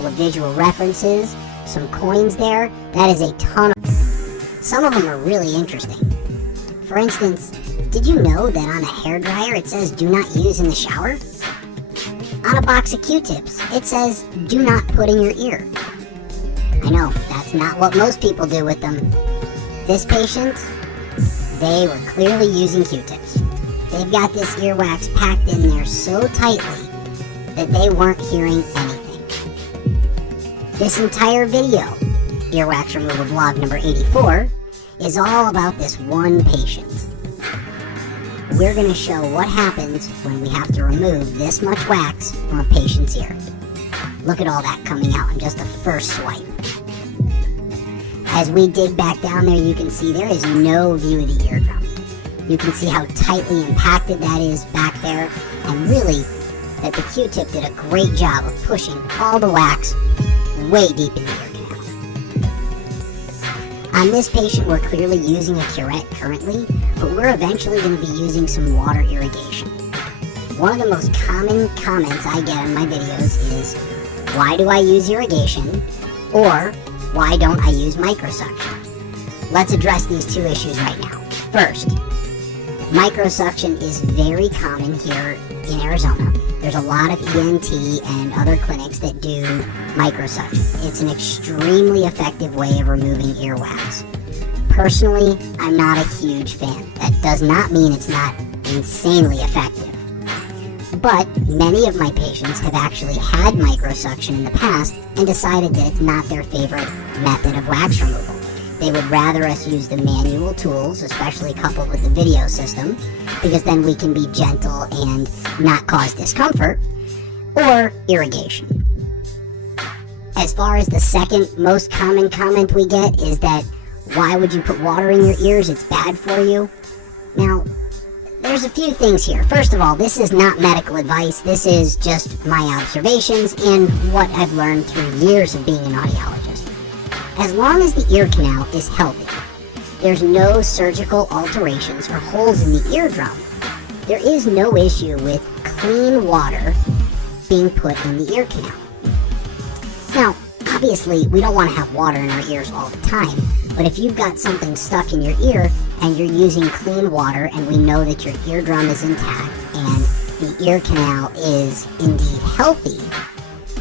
couple of visual references, some coins there. That is a ton of... Some of them are really interesting. For instance, did you know that on a hairdryer it says do not use in the shower? On a box of Q-tips, it says do not put in your ear. I know, that's not what most people do with them. This patient, they were clearly using Q-tips. They've got this earwax packed in there so tightly that they weren't hearing anything. This entire video, Earwax Removal Vlog number 84, is all about this one patient. We're going to show what happens when we have to remove this much wax from a patient's ear. Look at all that coming out in just the first swipe. As we dig back down there, you can see there is no view of the eardrum. You can see how tightly impacted that is back there, and really that the Q-tip did a great job of pushing all the wax way deep in the ear canal. On this patient, we're clearly using a curette currently, but we're eventually going to be using some water irrigation. One of the most common comments I get in my videos is, why do I use irrigation? Or, why don't I use microsuction? Let's address these two issues right now. First, microsuction is very common here in Arizona. There's a lot of ENT and other clinics that do microsuction. It's an extremely effective way of removing earwax. Personally, I'm not a huge fan. That does not mean it's not insanely effective. But many of my patients have actually had microsuction in the past and decided that it's not their favorite method of wax removal. They would rather us use the manual tools, especially coupled with the video system, because then we can be gentle and not cause discomfort, or irrigation. As far as the second most common comment we get is that, why would you put water in your ears? It's bad for you. Now, there's a few things here. First of all, this is not medical advice. This is just my observations and what I've learned through years of being an audiologist. As long as the ear canal is healthy, there's no surgical alterations or holes in the eardrum, there is no issue with clean water being put in the ear canal. Now, obviously, we don't want to have water in our ears all the time, but if you've got something stuck in your ear and you're using clean water and we know that your eardrum is intact and the ear canal is indeed healthy,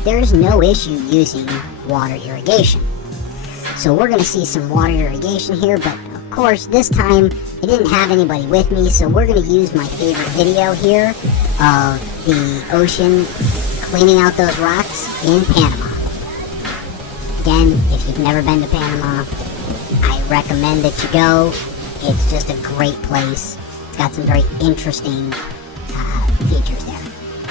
there's no issue using water irrigation. So we're going to see some water irrigation here, but of course this time I didn't have anybody with me, so we're going to use my favorite video here of the ocean cleaning out those rocks in Panama. Again, if you've never been to Panama, I recommend that you go. It's just a great place. It's got some very interesting features there.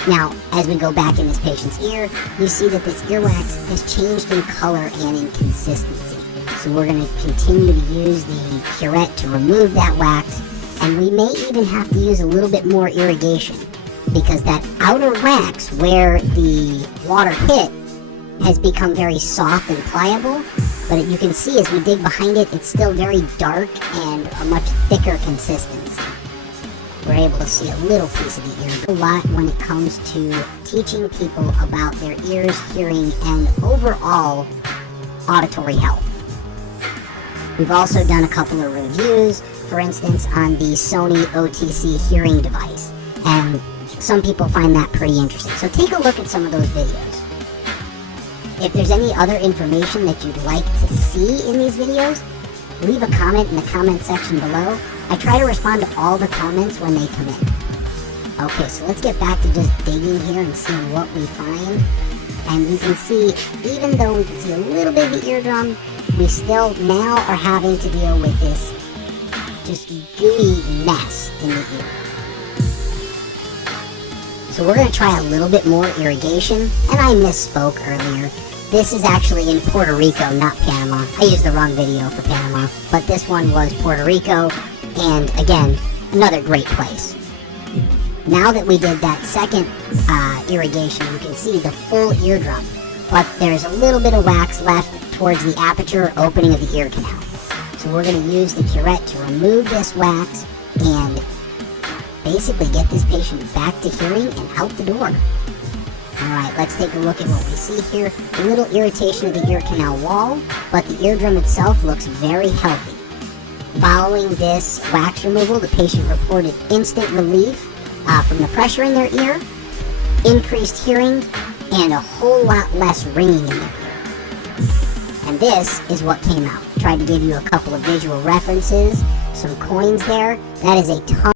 Now, as we go back in this patient's ear, you see that this earwax has changed in color and in consistency. So we're going to continue to use the curette to remove that wax, and we may even have to use a little bit more irrigation because that outer wax where the water hit has become very soft and pliable, but you can see as we dig behind it, it's still very dark and a much thicker consistency. We're able to see a little piece of the ear. A lot when it comes to teaching people about their ears, hearing, and overall auditory health. We've also done a couple of reviews, for instance, on the Sony OTC hearing device, and some people find that pretty interesting. So take a look at some of those videos. If there's any other information that you'd like to see in these videos, leave a comment in the comment section below. I try to respond to all the comments when they come in. Okay, so let's get back to just digging here and seeing what we find. And you can see, even though we can see a little bit of the eardrum, we still now are having to deal with this just gooey mess in the ear. So we're going to try a little bit more irrigation, and I misspoke earlier. This is actually in Puerto Rico, not Panama. I used the wrong video for Panama, but this one was Puerto Rico, and again, another great place. Now that we did that second irrigation, you can see the full eardrum, but there's a little bit of wax left towards the aperture opening of the ear canal. So we're going to use the curette to remove this wax and basically get this patient back to hearing and out the door. Alright, let's take a look at what we see here. A little irritation of the ear canal wall, but the eardrum itself looks very healthy. Following this wax removal, the patient reported instant relief from the pressure in their ear, increased hearing, and a whole lot less ringing in their ear. And this is what came out. Tried to give you a couple of visual references, some coins there. That is a ton